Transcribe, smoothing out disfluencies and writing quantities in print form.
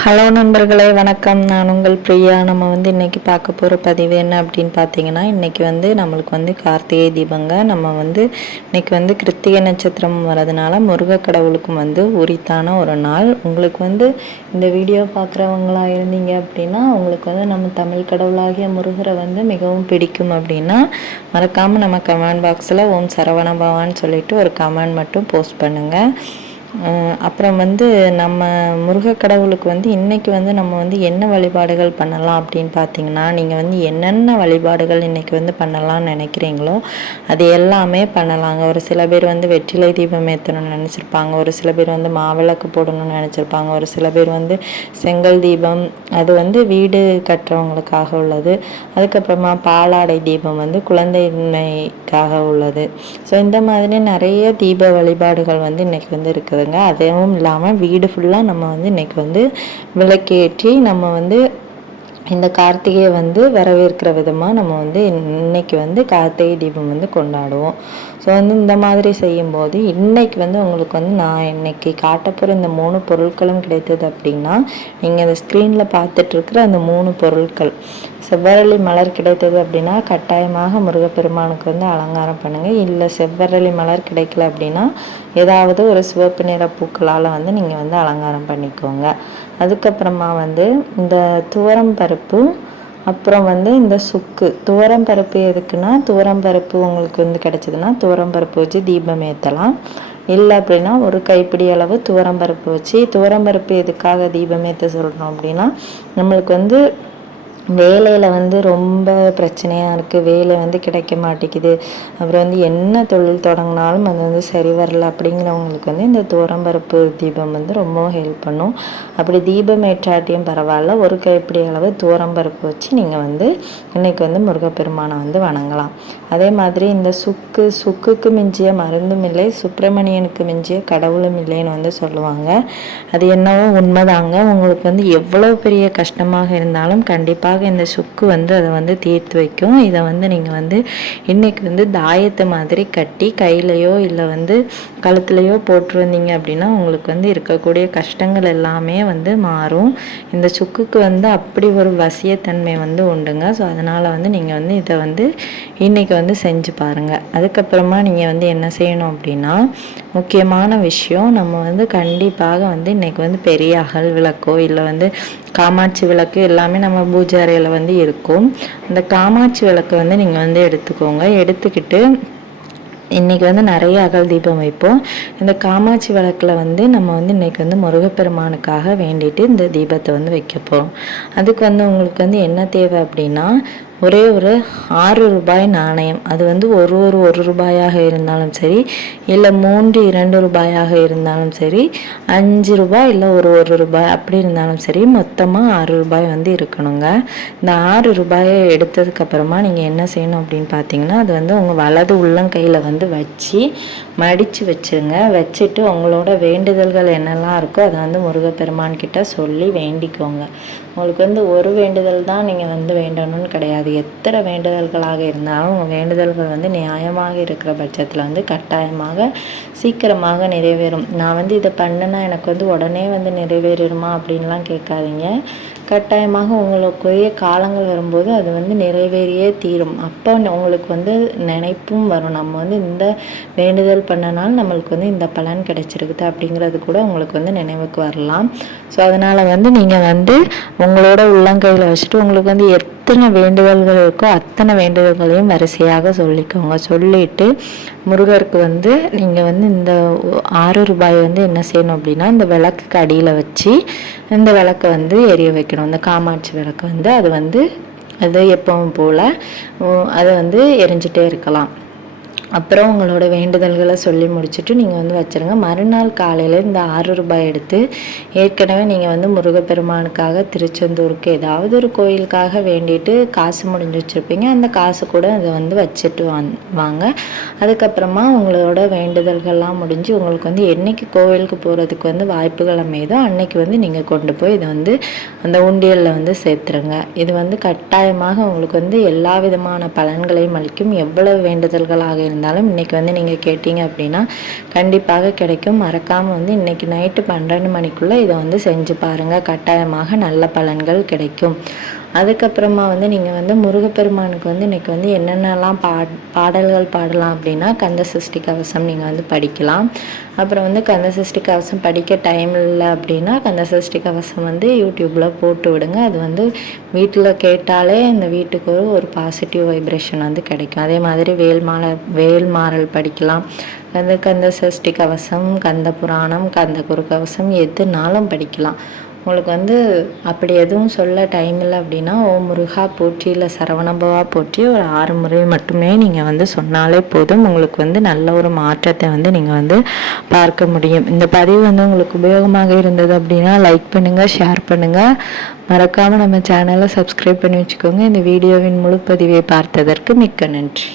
Hello நண்பர்களே, வணக்கம். நான் உங்கள் பிரியா. நம்ம இன்றைக்கி பார்க்க போகிற பதிவு என்ன அப்படின்னு பார்த்தீங்கன்னா, இன்றைக்கி நம்மளுக்கு கார்த்திகை தீபங்க. நம்ம இன்றைக்கி கிருத்திகை நட்சத்திரம் வரதுனால முருக கடவுளுக்கும் உரித்தான ஒரு நாள். உங்களுக்கு இந்த வீடியோ பார்க்குறவங்களா இருந்தீங்க அப்படின்னா, உங்களுக்கு நம்ம தமிழ் கடவுளாகிய முருகரை மிகவும் பிடிக்கும் அப்படின்னா, மறக்காமல் நம்ம கமெண்ட் பாக்ஸில் ஓம் சரவண பவான்னு சொல்லிட்டு ஒரு கமெண்ட் மட்டும் போஸ்ட் பண்ணுங்கள். அப்புறம் நம்ம முருக கடவுளுக்கு இன்றைக்கி நம்ம என்ன வழிபாடுகள் பண்ணலாம் அப்படின்னு பார்த்தீங்கன்னா, நீங்கள் என்னென்ன வழிபாடுகள் இன்றைக்கி பண்ணலாம்னு நினைக்கிறீங்களோ அது எல்லாமே பண்ணலாங்க. ஒரு சில பேர் வெற்றிலை தீபம் ஏற்றணும்னு நினச்சிருப்பாங்க, ஒரு சில பேர் மாவிளக்கு போடணும்னு நினச்சிருப்பாங்க, ஒரு சில பேர் செங்கல் தீபம், அது வீடு கட்டுறவங்களுக்காக உள்ளது. அதுக்கப்புறமா பாலாடை தீபம் குழந்தைமைக்காக உள்ளது. ஸோ இந்த மாதிரி நிறைய தீப வழிபாடுகள் இன்றைக்கி இருக்குது. அதுவும் இல்லாமல் வீடு ஃபுல்லாக நம்ம இன்றைக்கி விளக்கேற்றி நம்ம இந்த கார்த்திகையை வரவேற்கிற விதமாக நம்ம இன்றைக்கி கார்த்திகை தீபம் கொண்டாடுவோம். ஸோ இந்த மாதிரி செய்யும்போது இன்றைக்கி உங்களுக்கு நான் இன்றைக்கி காட்டப்போகிற இந்த 3 பொருட்களும் கிடைத்தது அப்படின்னா, நீங்கள் இந்த ஸ்க்ரீனில் பார்த்துட்ருக்குற அந்த 3 பொருட்கள் செவ்வரளி மலர் கிடைத்தது அப்படின்னா கட்டாயமாக முருகப்பெருமானுக்கு அலங்காரம் பண்ணுங்கள். இல்லை செவ்வரளி மலர் கிடைக்கல அப்படின்னா ஏதாவது ஒரு சிவப்பு நிற பூக்களால் நீங்கள் அலங்காரம் பண்ணிக்கோங்க. அதுக்கப்புறமா இந்த துவரம் பருப்பு, அப்புறம் இந்த சுக்கு. துவரம் பருப்பு எதுக்குன்னா, துவரம் பருப்பு உங்களுக்கு கிடைச்சதுன்னா துவரம் பருப்பு வச்சு தீபம் ஏற்றலாம். இல்லை அப்படின்னா ஒரு கைப்பிடி அளவு துவரம் பருப்பு வச்சு. துவரம் பருப்பு எதுக்காக தீபம் ஏற்ற சொல்கிறோம் அப்படின்னா, நம்மளுக்கு வேலையில் ரொம்ப பிரச்சனையாக இருக்குது, வேலை கிடைக்க மாட்டேங்குது, அப்புறம் என்ன தொழில் தொடங்கினாலும் அது சரி வரல அப்படிங்கிறவங்களுக்கு இந்த துவரம்பருப்பு தீபம் ரொம்ப ஹெல்ப் பண்ணும். அப்படி தீபம் ஏற்றாட்டியும் பரவாயில்ல, ஒரு கைப்பிடி அளவு துவரம்பருப்பு வச்சு நீங்கள் இன்றைக்கி முருகப்பெருமானை வணங்கலாம். அதே மாதிரி இந்த சுக்குக்கு மிஞ்சிய மருந்தும் இல்லை, சுப்பிரமணியனுக்கு மிஞ்சிய கடவுளும் இல்லைன்னு சொல்லுவாங்க. அது என்னவோ உண்மைதாங்க. உங்களுக்கு எவ்வளோ பெரிய கஷ்டமாக இருந்தாலும் கண்டிப்பாக இந்த சுக்கு அதை தீர்த்து வைக்கும். இதை நீங்கள் இன்றைக்கி தாயத்தை மாதிரி கட்டி கையிலையோ இல்லை கழுத்துலையோ போட்டிருந்தீங்க அப்படின்னா உங்களுக்கு இருக்கக்கூடிய கஷ்டங்கள் எல்லாமே மாறும். இந்த சுக்குக்கு அப்படி ஒரு வசியத்தன்மை உண்டுங்க. ஸோ அதனால் நீங்கள் இதை இன்றைக்கி செஞ்சு பாருங்கள். அதுக்கப்புறமா நீங்கள் என்ன செய்யணும் அப்படின்னா, முக்கியமான விஷயம், நம்ம கண்டிப்பாக இன்றைக்கி பெரிய அகல் விளக்கோ இல்லை காமாட்சி விளக்கு எல்லாமே நம்ம பூஜை அறையில் இருக்கும். அந்த காமாட்சி விளக்கு நீங்கள் எடுத்துக்கோங்க. எடுத்துக்கிட்டு இன்றைக்கி நிறைய அகல் தீபம் வைப்போம். இந்த காமாட்சி விளக்கில் நம்ம இன்றைக்கி முருகப்பெருமானுக்காக வேண்டிட்டு இந்த தீபத்தை வைக்க போகிறோம். அதுக்கு உங்களுக்கு என்ன தேவை அப்படின்னா, ஒரே ஒரு 6 ரூபாய் நாணயம். அது ஒரு ரூபாயாக இருந்தாலும் சரி, இல்லை 3 2 ரூபாயாக இருந்தாலும் சரி, 5 ரூபாய் இல்லை ஒரு ரூபாய் அப்படி இருந்தாலும் சரி, மொத்தமாக 6 ரூபாய் இருக்கணுங்க. இந்த 6 ரூபாயை எடுத்ததுக்கப்புறமா நீங்கள் என்ன செய்யணும் அப்படின்னு பார்த்தீங்கன்னா, அது உங்கள் வலது உள்ளங்கையில் வச்சு மடித்து வச்சுருங்க. வச்சுட்டு உங்களோட வேண்டுதல்கள் என்னெல்லாம் இருக்கோ அதை முருகப்பெருமான் கிட்ட சொல்லி வேண்டிக்கோங்க. உங்களுக்கு ஒரு வேண்டுதல் தான் நீங்கள் வேண்டணும்னு கிடையாது. எத்தனை வேண்டுதல்களாக இருந்தாலும் உங்கள் வேண்டுதல்கள் நியாயமாக இருக்கிற பட்சத்தில் கட்டாயமாக சீக்கிரமாக நிறைவேறும். நான் இதை பண்ணேன்னா எனக்கு உடனே நிறைவேறிடுமா அப்படின்லாம் கேட்காதீங்க. கட்டாயமாக உங்களுக்குரிய காலங்கள் வரும்போது அது நிறைவேறியே தீரும். அப்போ உங்களுக்கு நினைப்பும் வரும், நம்ம இந்த வேண்டுதல் பண்ணனால நம்மளுக்கு இந்த பலன் கிடைச்சிருக்குது அப்படிங்கிறது கூட உங்களுக்கு நினைவுக்கு வரலாம். ஸோ அதனால் நீங்கள் உங்களோட உள்ளங்கையில் வச்சுட்டு உங்களுக்கு எத்தனை வேண்டுதல்கள் இருக்கோ அத்தனை வேண்டுதல்களையும் வரிசையாக சொல்லிக்கோங்க. சொல்லிட்டு முருகருக்கு நீங்கள் இந்த 6 ரூபாய் என்ன செய்யணும் அப்படின்னா, இந்த விளக்குக்கு அடியில் வச்சு இந்த விளக்கை எரிய வைக்கணும். இந்த காமாட்சி விளக்கு அது எப்பவும் போல் அதை எரிஞ்சிட்டே இருக்கலாம். அப்புறம் உங்களோட வேண்டுதல்களை சொல்லி முடிச்சுட்டு நீங்கள் வச்சுருங்க. மறுநாள் காலையில் இந்த 6 ரூபாய் எடுத்து, ஏற்கனவே நீங்கள் முருகப்பெருமானுக்காக திருச்செந்தூருக்கு ஏதாவது ஒரு கோயிலுக்காக வேண்டிட்டு காசு முடிஞ்சு வச்சுருப்பீங்க, அந்த காசு கூட அதை வச்சுட்டு வாங்க. அதுக்கப்புறமா உங்களோட வேண்டுதல்கள்லாம் முடிஞ்சு உங்களுக்கு என்றைக்கு கோவிலுக்கு போகிறதுக்கு வாய்ப்புகள் அமையுதோ அன்னைக்கு நீங்கள் கொண்டு போய் இதை அந்த உண்டியலில் சேர்த்துருங்க. இது கட்டாயமாக உங்களுக்கு எல்லா விதமான பலன்களையும் அளிக்கும். எவ்வளவு வேண்டுதல்களாக இருந்தாலும் இருந்தாலும் இன்றைக்கி வந்து நீங்கள் கேட்டிங்க அப்படின்னா கண்டிப்பாக கிடைக்கும். மறக்காமல் வந்து இன்றைக்கி நைட்டு 12 மணிக்குள்ளே இதை வந்து செஞ்சு பாருங்கள். கட்டாயமாக நல்ல பலன்கள் கிடைக்கும். அதுக்கப்புறமா வந்து நீங்கள் வந்து முருகப்பெருமானுக்கு வந்து இன்றைக்கி வந்து என்னென்னலாம் பாடல்கள் பாடலாம் அப்படின்னா கந்த சஷ்டி கவசம் நீங்கள் வந்து படிக்கலாம். அப்புறம் வந்து கந்த சஷ்டி கவசம் படிக்க டைம் இல்லை அப்படின்னா கந்த சஷ்டி கவசம் வந்து யூடியூப்பில் போட்டு விடுங்க. அது வந்து வீட்டில் கேட்டாலே இந்த வீட்டுக்கு ஒரு பாசிட்டிவ் வைப்ரேஷன் வந்து கிடைக்கும். அதே மாதிரி வேல்மாறல் படிக்கலாம். கந்த சஷ்டி கவசம், கந்த புராணம், கந்த குரு கவசம் எதுனாலும் படிக்கலாம். உங்களுக்கு வந்து அப்படி எதுவும் சொல்ல டைம் இல்லை அப்படின்னா ஓம் முருகா போற்றி இல்லை சரவணபவா போற்றி ஒரு 6 முறை மட்டுமே நீங்கள் வந்து சொன்னாலே போதும். உங்களுக்கு வந்து நல்ல ஒரு மாற்றத்தை வந்து நீங்கள் வந்து பார்க்க முடியும். இந்த பதிவு வந்து உங்களுக்கு உபயோகமாக இருந்தது அப்படின்னா லைக் பண்ணுங்கள், ஷேர் பண்ணுங்கள். மறக்காமல் நம்ம சேனலை சப்ஸ்கிரைப் பண்ணி வச்சுக்கோங்க. இந்த வீடியோவின் முழு பதிவை பார்த்ததற்கு மிக்க நன்றி.